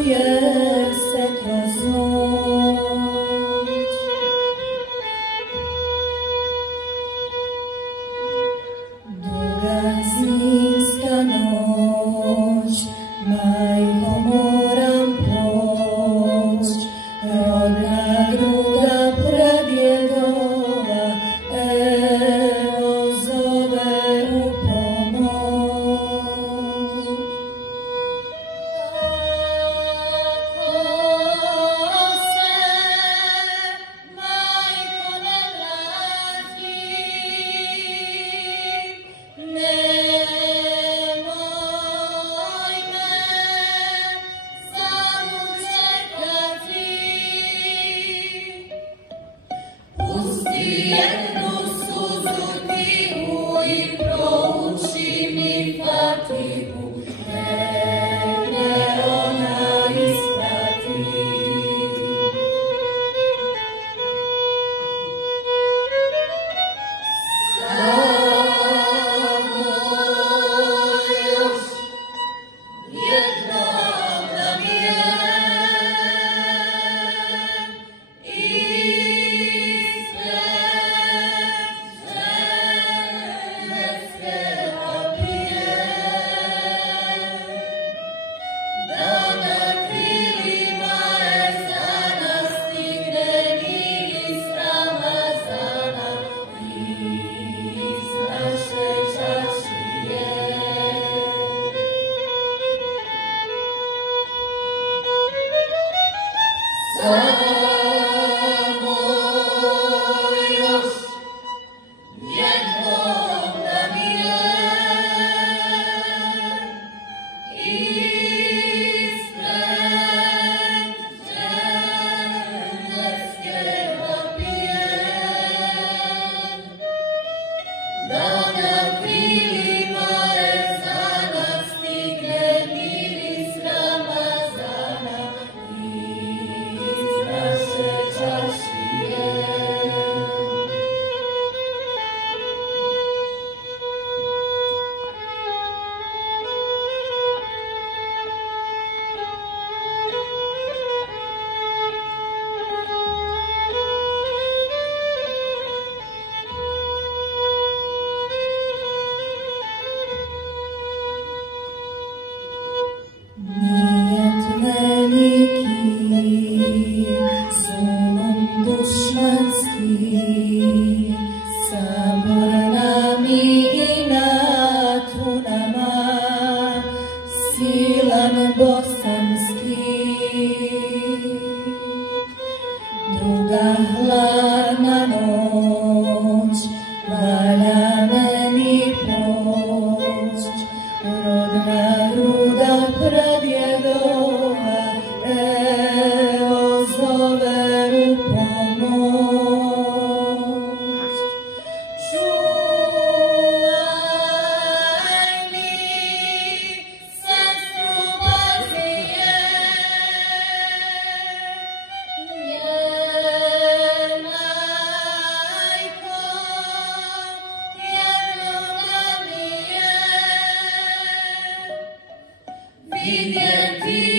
Čuje se kroz noć. Duga zimska noć, majko moram poć, rodna gruda pradjedova, evo zove u pomoć. Ako se, majko, ne vrati, nemoj me samu čekati. Pusti jednu suzu tihu i prouči mi Fatihu, nek me ona isprati. Samo još jedno da mi je ispred ženevske kapije, da na krilima ezana stigne miris Ramazana iz naše čašije. Samo još jedno da mi je ispred ženevske kapije, da na krilima ezana stigne miris Ramazana iz naše čašije. Nijet veliki, zulum dušmanski, sabor nam i inat u nama, silan bosanski. Duga hladna noć, valja meni poć, rodna gruda pradjedova, evo zove u pomoć. Čuvaj mi, sestru Bazije, majko, jedno da mi je vidjeti